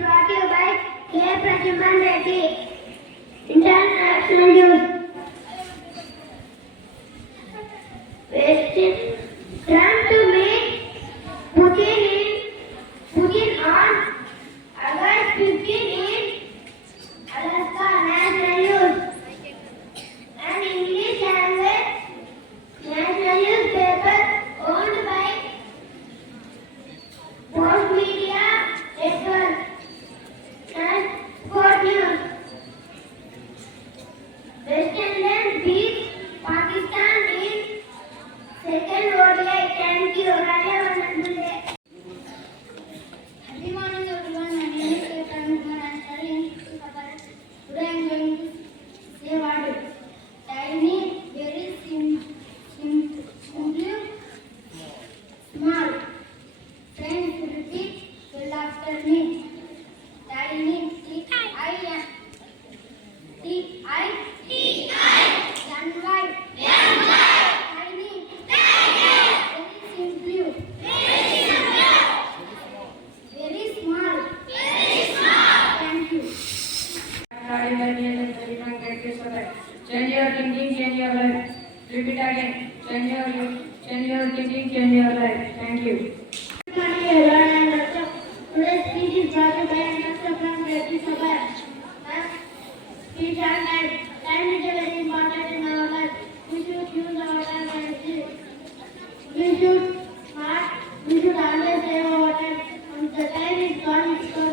brought to you by K. Pradyuman Reddy. International news. Trump to meet Putin on August 15 in Alaska. National news. An English language national newspaper owned by Post Media Network. And sport news. West Indies beat Pakistan in second ODI. Thank you. Have a wonderful day. Happy morning, everyone. My name is K. Pradyuman. I am studying in Sapphire. Today I am going to say what tiny, very simple, small. Friends, repeat well after me. Tiny, T-I-N-Y. Tiny, very simple, very small. Thank you. Change your thinking, change your life. Repeat again. Change your thinking, change your life. Thank you. Good morning, everyone. Today's speech is brought to you by from Grade V Sapphire. Speech on time. Time is very important in our life. We should use our time wisely. We should always save our time. Once the time is gone, it's gone.